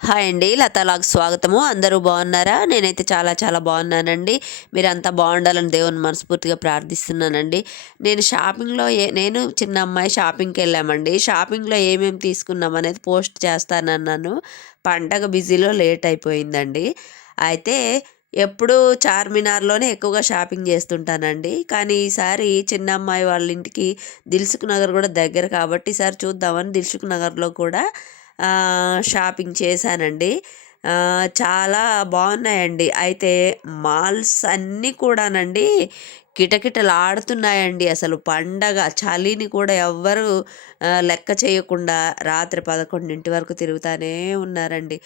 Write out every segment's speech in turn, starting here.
Hi అండి లతాలాగ్ స్వాగతము. అందరూ బాగున్నారా? నేనైతే చాలా చాలా బాగున్నానండి. మీరంతా బాగుండాలని దేవుని మనస్ఫూర్తిగా ప్రార్థిస్తున్నానండి. నేను షాపింగ్లో ఏ నేను చిన్న అమ్మాయి షాపింగ్కి వెళ్ళామండి షాపింగ్లో ఏమేమి తీసుకున్నాం అనేది పోస్ట్ చేస్తానన్నాను. పండగ బిజీలో లేట్ అయిపోయిందండి. అయితే ఎప్పుడు చార్మినార్లోనే ఎక్కువగా షాపింగ్ చేస్తుంటానండి. కానీ ఈసారి చిన్న అమ్మాయి వాళ్ళ ఇంటికి దిల్సుఖ్ నగర్ కూడా దగ్గర కాబట్టి ఈసారి చూద్దామని దిల్సుఖ్ నగర్లో కూడా షాపింగ్ చేశానండి. చాలా బాగున్నాయండి. అయితే మాల్స్ అన్నీ కూడానండి కిటకిటలాడుతున్నాయండి. అసలు పండగ చలిని కూడా ఎవ్వరు లెక్క చేయకుండా రాత్రి పదకొండింటి వరకు తిరుగుతానే ఉన్నారండి.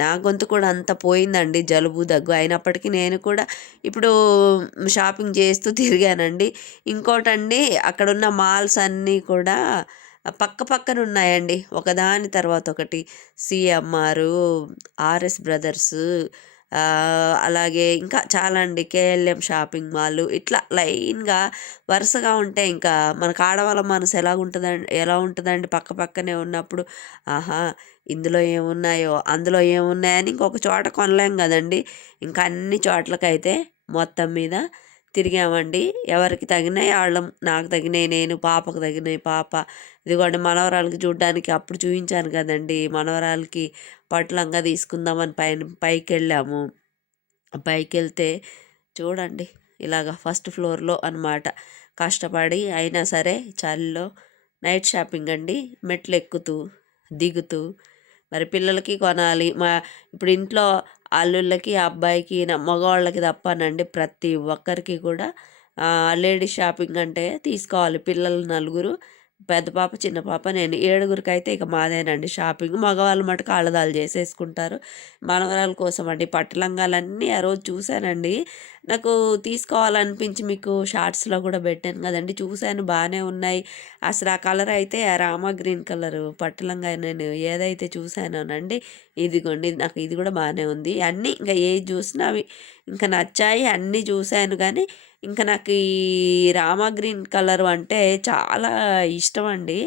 నా గొంతు కూడా అంత పోయిందండి. జలుబు దగ్గు అయినప్పటికీ నేను కూడా ఇప్పుడు షాపింగ్ చేస్తూ తిరిగానండి. ఇంకోటండి అక్కడున్న మాల్స్ అన్నీ కూడా పక్క పక్కన ఉన్నాయండి ఒకదాని తర్వాత ఒకటి. సిఎంఆర్ ఆర్ఎస్ బ్రదర్స్ అలాగే ఇంకా చాలా అండి కేఎల్ఎం షాపింగ్ మాల్. ఇట్లా లైన్గా వరుసగా ఉంటే ఇంకా మనకు ఆడవాళ్ళ మనసు ఎలా ఉంటుందండి ఎలా ఉంటుందండి? పక్క పక్కనే ఉన్నప్పుడు ఆహా ఇందులో ఏమున్నాయో అందులో ఏమున్నాయని ఇంకొక చోట కొనలేం కదండి. ఇంకా అన్ని చోట్లకైతే మొత్తం మీద తిరిగామండి. ఎవరికి తగినాయి వాళ్ళం. నాకు తగినాయి నేను పాపకు తగినాయి పాప. ఇదిగోండి మనవరాలకి చూడడానికి అప్పుడు చూపించాను కదండి. మనవరాలకి పట్లంగా తీసుకుందామని పైన పైకి వెళ్ళాము పైకి వెళ్తే చూడండి ఇలాగ ఫస్ట్ ఫ్లోర్లో అనమాట కష్టపడి అయినా సరే చలిలో నైట్ షాపింగ్ అండి. మెట్లు ఎక్కుతూ దిగుతూ మరి పిల్లలకి కొనాలి. మా ఇప్పుడు ఇంట్లో అల్లుళ్ళకి అబ్బాయికి మగవాళ్ళకి తప్పనండి ప్రతి ఒక్కరికి కూడా లేడీస్ షాపింగ్ అంటే తీసుకోవాలి. పిల్లలు నలుగురు పెద్ద పాప చిన్న పాప నేను ఏడుగురికి అయితే ఇక మాదేనండి షాపింగ్. మగవాళ్ళు మటుకు ఆడదాలు చేసేసుకుంటారు. మనవరాల కోసం అండి పట్టలంగాలన్నీ ఆ రోజు చూశానండి. నాకు తీసుకోవాలనిపించి మీకు షార్ట్స్లో కూడా పెట్టాను కదండి చూశాను బాగానే ఉన్నాయి. అసలు ఆ కలర్ అయితే ఆ రామా గ్రీన్ కలర్ పట్టలంగా నేను ఏదైతే చూశానోనండి ఇదిగోండి నాకు ఇది కూడా బాగానే ఉంది. అన్నీ ఇంకా ఏది చూసినా అవి ఇంకా నచ్చాయి అన్నీ చూశాను కానీ ఇంకా నాకు ఈ రామా గ్రీన్ కలర్ అంటే చాలా ఇష్టం అండి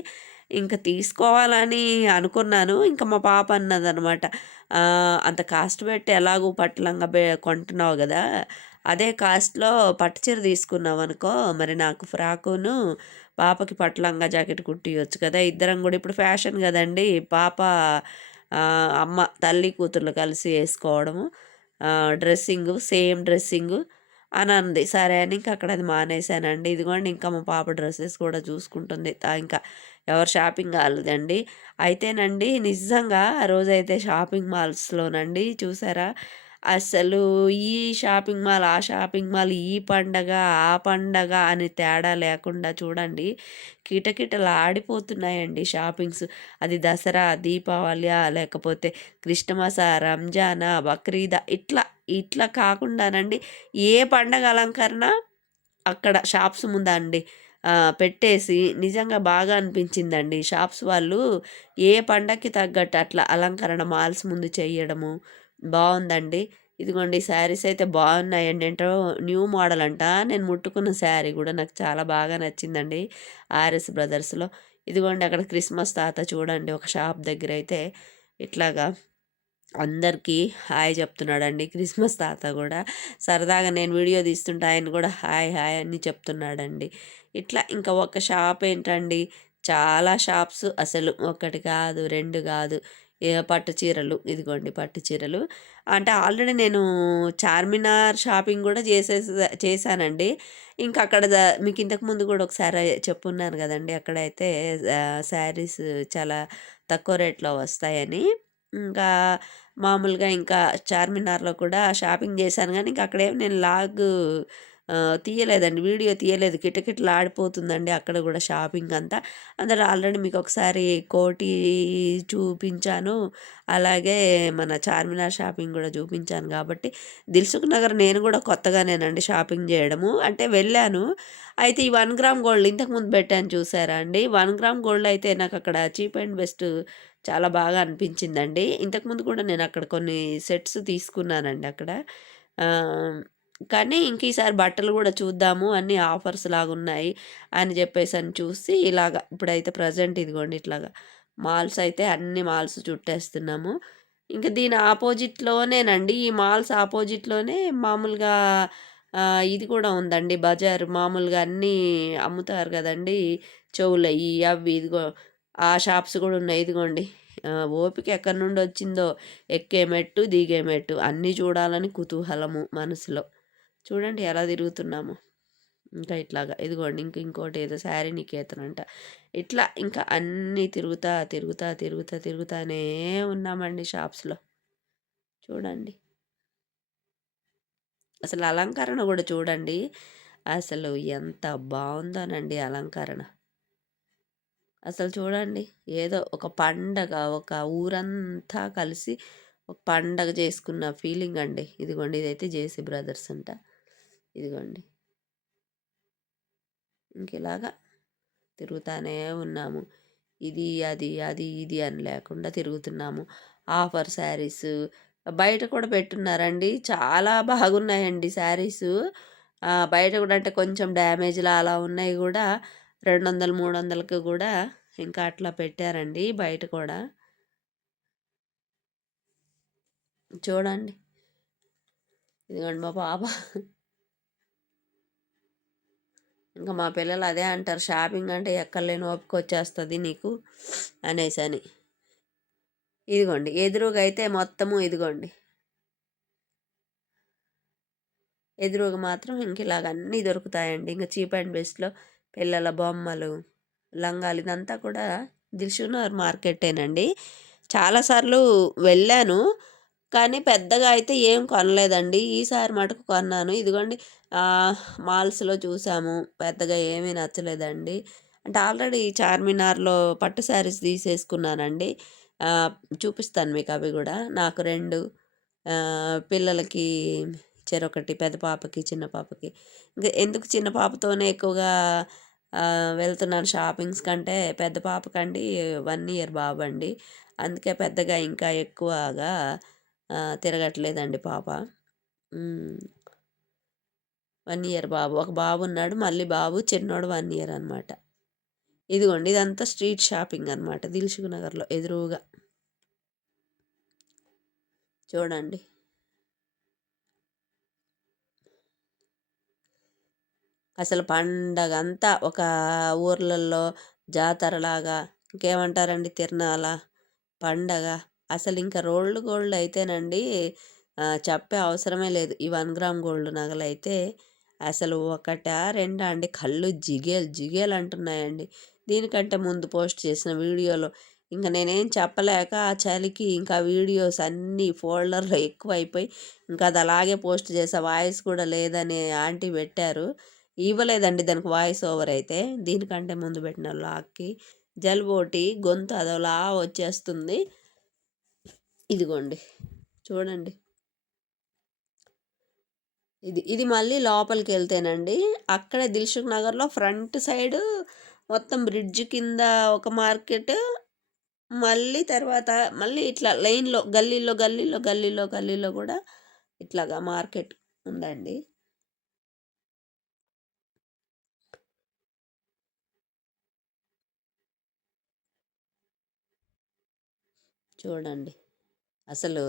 ఇంకా తీసుకోవాలని అనుకున్నాను. ఇంకా మా పాప అన్నదనమాట అంత కాస్ట్ పెట్టి ఎలాగో పట్టలంగా బే కొంటున్నావు కదా అదే కాస్ట్లో పట్టు చీర తీసుకున్నాం అనుకో మరి నాకు ఫ్రాకును పాపకి పట్లంగా జాకెట్ కుట్టియొచ్చు కదా ఇద్దరం కూడా ఇప్పుడు ఫ్యాషన్ కదండి పాప అమ్మ తల్లి కూతుర్లు కలిసి వేసుకోవడము డ్రెస్సింగు సేమ్ డ్రెస్సింగు అని అంది. సరే అని ఇంకా అక్కడ అది మానేశానండి. ఇదిగోండి ఇంకా మా పాప డ్రెస్సెస్ కూడా చూసుకుంటుంది. ఇంకా ఎవరు షాపింగ్ కాలేదండి. అయితేనండి నిజంగా ఆ రోజైతే షాపింగ్ మాల్స్లోనండి చూసారా? అసలు ఈ షాపింగ్ మాల్ ఆ షాపింగ్ మాల్ ఈ పండగ ఆ పండగ అని తేడా లేకుండా చూడండి. కిటకిటలు ఆడిపోతున్నాయండి షాపింగ్స్. అది దసరా దీపావళి లేకపోతే క్రిస్టమస్ రంజానా బక్రీదా ఇట్లా ఇట్లా కాకుండానండి ఏ పండగ అలంకరణ అక్కడ షాప్స్ ముందా అండి పెట్టేసి నిజంగా బాగా అనిపించిందండి. షాప్స్ వాళ్ళు ఏ పండగకి తగ్గట్టు అట్లా అలంకరణ మాల్స్ ముందు చేయడము బాగుందండి. ఇదిగోండి శారీస్ అయితే బాగున్నాయండి. ఏంటో న్యూ మోడల్ అంట నేను ముట్టుకున్న శారీ కూడా నాకు చాలా బాగా నచ్చిందండి ఆర్ఎస్ బ్రదర్స్లో. ఇదిగోండి అక్కడ క్రిస్మస్ తాత చూడండి ఒక షాప్ దగ్గర అయితే ఇట్లాగా అందరికీ హాయ్ చెప్తున్నాడండి. క్రిస్మస్ తాత కూడా సరదాగా నేను వీడియో తీస్తుంటే ఆయన కూడా హాయ్ హాయ్ అని చెప్తున్నాడండి. ఇట్లా ఇంకా ఒక షాప్ ఏంటండి? చాలా షాప్స్ అసలు ఒకటి కాదు రెండు కాదు. పట్టు చీరలు ఇదిగోండి పట్టు చీరలు. అంటే ఆల్రెడీ నేను చార్మినార్ షాపింగ్ కూడా చేసే చేశానండి. ఇంకా అక్కడ మీకు ఇంతకు ముందు కూడా ఒకసారి చెప్పున్నారు కదండి. అక్కడైతే శారీస్ చాలా తక్కువ రేట్లో వస్తాయని. ఇంకా మామూలుగా ఇంకా చార్మినార్‌లో కూడా షాపింగ్ చేశాను. కానీ ఇంక అక్కడేమి నేను లాగ్ తీయలేదండి. వీడియో తీయలేదు. ఆడిపోతుందండి అక్కడ కూడా షాపింగ్ అంతా. అందులో ఆల్రెడీ మీకు ఒకసారి కోటి చూపించాను. అలాగే మన చార్మినార్ షాపింగ్ కూడా చూపించాను కాబట్టి, దిల్సుఖ్ నగర్ నేను కూడా కొత్తగానేనండి షాపింగ్ చేయడము. అంటే వెళ్ళాను. అయితే ఈ వన్ గ్రామ్ గోల్డ్ ఇంతకుముందు పెట్టాను చూసారా అండి? వన్ గ్రామ్ గోల్డ్ అయితే నాకు అక్కడ చీప్ అండ్ బెస్ట్ చాలా బాగా అనిపించిందండి. ఇంతకుముందు కూడా నేను అక్కడ కొన్ని సెట్స్ తీసుకున్నానండి అక్కడ. కానీ ఇంక ఈసారి బట్టలు కూడా చూద్దాము అన్ని ఆఫర్స్ లాగున్నాయి అని చెప్పేసి అని చూసి ఇలాగ ఇప్పుడైతే ప్రజెంట్ ఇదిగోండి ఇట్లాగా మాల్స్ అయితే అన్ని మాల్స్ చుట్టేస్తున్నాము. ఇంకా దీని ఆపోజిట్‌లోనేనండి ఈ మాల్స్ ఆపోజిట్‌లోనే మామూలుగా ఇది కూడా ఉందండి బజార్ మామూలుగా అన్నీ అమ్ముతారు కదండి చెవులు అవి ఇదిగో ఆ షాప్స్ కూడా ఉన్నాయి. ఇదిగోండి. ఓపిక ఎక్కడి నుండొచ్చిందో ఎక్కే మెట్టు, దిగే మెట్టు అన్నీ చూడాలని కుతూహలము మనసులో. చూడండి ఎలా తిరుగుతున్నామో. ఇంకా ఇట్లాగా ఇదిగోండి ఇంక ఇంకోటి ఏదో శారీ నికేతన్ అంట. ఇట్లా ఇంకా అన్నీ తిరుగుతా, తిరుగుతా, తిరుగుతా, తిరుగుతానే ఉన్నామండి షాప్స్‌లో. చూడండి. అసలు అలంకరణ కూడా చూడండి. అసలు ఎంత బాగుందోనండి అలంకరణ. అసలు చూడండి. ఏదో ఒక పండగ, ఒక ఊరంతా కలిసి ఒక పండగ చేసుకున్న ఫీలింగ్ అండి. ఇదిగోండి ఇదైతే జేసీ బ్రదర్స్ అంట. ఇదిగోండి. ఇంకెలాగా తిరుగుతానే ఉన్నాము. ఇది, అది, అది, ఇది అని లేకుండా తిరుగుతున్నాము. ఆఫర్ శారీస్ బయట కూడా పెట్టున్నారండి. చాలా బాగున్నాయండి శారీస్ బయట కూడా అంటే కొంచెం డ్యామేజ్‌లా అలా ఉన్నాయి కూడా రెండు వందలు మూడు వందలకు కూడా ఇంకా అట్లా పెట్టారండి బయట కూడా. చూడండి. ఇదిగోండి మా పాప ఇంకా మా పిల్లలు అదే అంటారు షాపింగ్ అంటే ఎక్కడలేని ఓపిక వచ్చేస్తుంది నీకు అని ఇదిగోండి ఎదురుగా అయితే మొత్తము ఇదిగోండి. ఎదురుగా మాత్రం ఇంక ఇలాగ అన్నీ దొరుకుతాయండి. ఇంకా చీప్ అండ్ బెస్ట్‌లో పిల్లల బొమ్మలు, లంగాలు ఇదంతా కూడా దిల్‌షుక్‌నగర్ మార్కెట్టేనండి. చాలాసార్లు వెళ్ళాను. కానీ పెద్దగా అయితే ఏం కొనలేదండి. ఈసారి మటుకు కొన్నాను. ఇదిగోండి మాల్స్‌లో చూసాము. పెద్దగా ఏమీ నచ్చలేదండి. అంటే ఆల్రెడీ చార్మినార్‌లో పట్టు శారీస్ తీసేసుకున్నానండి. చూపిస్తాను మీకు అవి కూడా నాకు రెండు పిల్లలకి చెరొకటి పెద్ద పాపకి, చిన్న పాపకి. ఇంకా ఎందుకు చిన్న పాపతోనే ఎక్కువగా వెళ్తున్నాను షాపింగ్స్ కంటే పెద్ద పాపకండి వన్ ఇయర్ బాబండి. అందుకే పెద్దగా ఇంకా ఎక్కువగా తిరగట్లేదండి పాప. వన్ ఇయర్ బాబు. ఒక బాబు ఉన్నాడు మళ్ళీ బాబు చిన్నోడు వన్ ఇయర్ అనమాట. ఇదిగోండి ఇదంతా స్ట్రీట్ షాపింగ్ అనమాట. దిల్‌సుఖ్ నగర్‌లో ఎదురుగా. చూడండి. అసలు పండగ అంతా ఒక ఊర్లలో జాతరలాగా ఇంకేమంటారండి తిరణాల, పండగ అసలు ఇంకా రోల్డ్ గోల్డ్ అయితేనండి చెప్పే అవసరమే లేదు. ఈ వన్ గ్రామ్ గోల్డ్ నగలైతే అసలు ఒకటా, రెండా అండి కళ్ళు జిగేలు జిగేలు అంటున్నాయండి. దీనికంటే ముందు పోస్ట్ చేసిన వీడియోలో ఇంకా నేనేం చెప్పలేక ఆ చలికి ఇంకా వీడియోస్ అన్నీ ఫోల్డర్‌లో ఎక్కువైపోయి ఇంకా అది అలాగే పోస్ట్ చేసా వాయిస్ కూడా లేదని ఆంటీ పెట్టారు. ఇవ్వలేదండి దానికి వాయిస్ ఓవర్ అయితే. దీనికంటే ముందు పెట్టిన లాక్కి జలుబోటి గొంతు అదోలా వచ్చేస్తుంది. ఇదిగోండి. చూడండి. ఇది. ఇది మళ్ళీ లోపలికి వెళ్తేనండి అక్కడే దిల్‌సుఖ్ నగర్‌లో ఫ్రంట్ సైడు మొత్తం బ్రిడ్జ్ కింద ఒక మార్కెట్. మళ్ళీ తర్వాత మళ్ళీ ఇట్లా లైన్‌లో గల్లీలో, గల్లీలో, గల్లీలో, గల్లీలో కూడా ఇట్లాగా మార్కెట్ ఉందండి. చూడండి. అసలు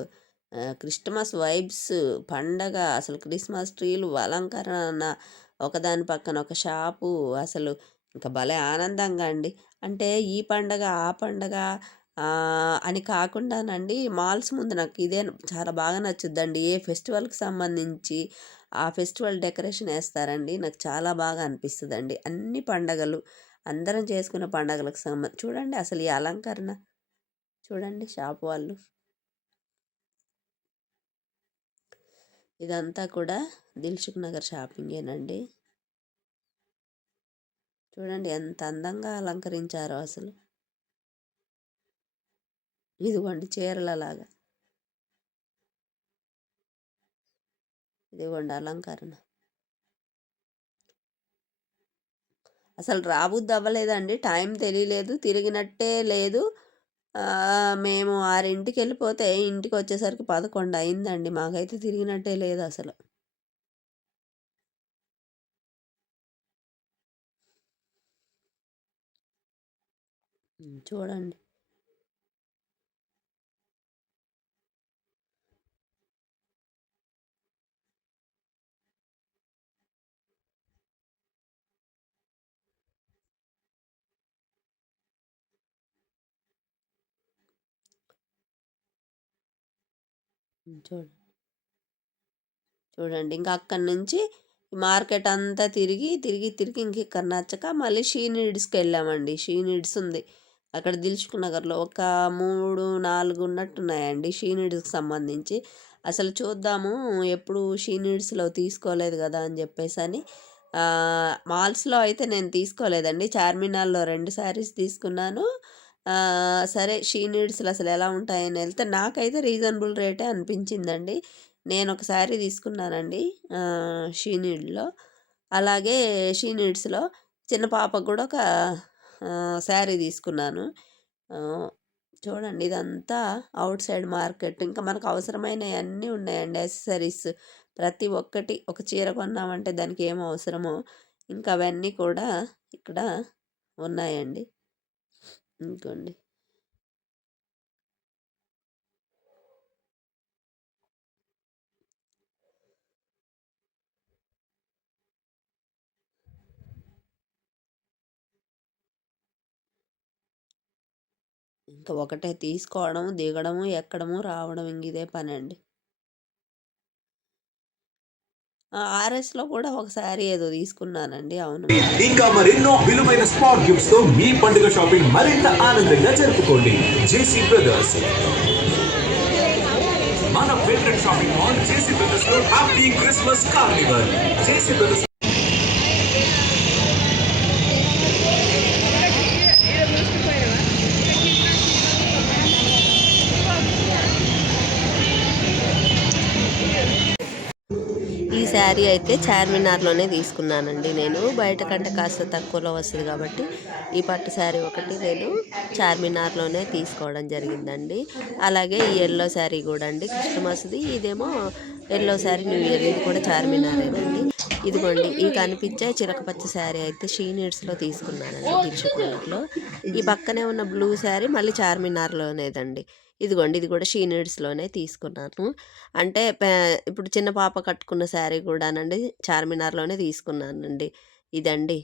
క్రిస్టమస్ వైబ్స్ పండగ అసలు క్రిస్మస్ ట్రీలు అలంకరణ ఒకదాని పక్కన ఒక షాపు అసలు ఇంకా భలే ఆనందంగా అండి. అంటే ఈ పండగ, ఆ పండగ అని కాకుండానండి మాల్స్ ముందు నాకు ఇదే చాలా బాగా నచ్చుద్దండి. ఏ ఫెస్టివల్‌కి సంబంధించి ఆ ఫెస్టివల్ డెకరేషన్ వేస్తారండి నాకు చాలా బాగా అనిపిస్తుందండి అన్ని పండగలు అందరం చేసుకునే పండగలకు సంబ చూడండి అసలు ఈ అలంకరణ. చూడండి షాప్ వాళ్ళు. ఇదంతా కూడా దిల్‌సుఖ్ నగర్ షాపింగేనండి. చూడండి ఎంత అందంగా అలంకరించారో అసలు. ఇదిగోండి చీరలలాగా. ఇదిగోండి అలంకరణ. అసలు రాబుద్ది అవ్వలేదండి. టైం తెలియలేదు. తిరిగినట్టే లేదు. మేము ఆరింటికి వెళ్ళిపోతే ఇంటికి వచ్చేసరికి పదకొండు అయిందండి. మాకైతే తిరిగినట్టే లేదు అసలు చూడండి. చూడండి. చూడండి. ఇంకా అక్కడి నుంచి మార్కెట్ అంతా తిరిగి, తిరిగి, తిరిగి ఇంక ఇక్కడ నచ్చక మళ్ళీ షీ వెళ్ళామండి షీనిడ్స్ ఉంది. అక్కడ దిల్చుకు నగర్‌లో ఒక 3, 4 ఉన్నట్టున్నాయండి షీనిడ్స్కి సంబంధించి. అసలు చూద్దాము ఎప్పుడు షీ నీడ్స్‌లో తీసుకోలేదు కదా అని చెప్పేసి అని మాల్స్‌లో అయితే నేను తీసుకోలేదండి. చార్మినార్‌లో రెండు శారీస్ తీసుకున్నాను. సరే షీ నీడ్స్‌లో అసలు ఎలా ఉంటాయని వెళ్తే నాకైతే రీజనబుల్ రేటే అనిపించిందండి. ఒక శారీ తీసుకున్నానండి షీ నీడ్‌లో. అలాగే షీ నీడ్స్‌లో చిన్న పాపకు కూడా ఒక శారీ తీసుకున్నాను. చూడండి ఇదంతా అవుట్ సైడ్ మార్కెట్. ఇంకా మనకు అవసరమైనయన్నీ ఉన్నాయండి. యాక్సెసరీస్ ప్రతి ఒక్కటి ఒక చీర కొన్నామంటే దానికి ఏం అవసరమో ఇంకా అవన్నీ కూడా ఇక్కడ ఉన్నాయండి. ఇంకోండి. ఇంకా ఒకటే తీసుకోవడం, దిగడము, ఎక్కడము, రావడం ఇంక ఇదే పని అండి ఆర్ఎస్‌లో కూడా ఒక శారీ ఏదో తీసుకున్నానండి. అవును. ఇంకా మరెన్నో విలువైన స్పాట్ గిఫ్ట్స్తో మీ పండుగ షాపింగ్ మరింత ఆనందంగా జరుపుకోండి జేసీ బ్రదర్స్ మన favourite shopping mall JC బ్రదర్స్లో happy Christmas carnival JC brothers sari అయితే చార్మినార్‌లోనే తీసుకున్నానండి నేను. బయట కంటే కాస్త తక్కువలో వస్తుంది కాబట్టి, ఈ పట్టు శారీ ఒకటి నేను చార్మినార్‌లోనే తీసుకోవడం జరిగిందండి. అలాగే ఈ ఎల్లో శారీ కూడా అండి క్రిస్టమస్‌ది. ఇదేమో ఎల్లో శారీ న్యూ ఇయర్ ఇది కూడా చార్మినారేనండి. ఇదిగోండి ఈ కనిపించే చిలకపచ్చ శారీ అయితే షీనిడ్స్లో తీసుకున్నానండి దిల్సుఖ్ ఈ పక్కనే ఉన్న బ్లూ శారీ మళ్ళీ చార్మినార్‌లోనేదండి. ఇదిగోండి ఇది కూడా షీనిడ్స్లోనే తీసుకున్నాను. అంటే ఇప్పుడు చిన్న పాప కట్టుకున్న శారీ కూడానండి చార్మినార్‌లోనే తీసుకున్నానండి. ఇదండి.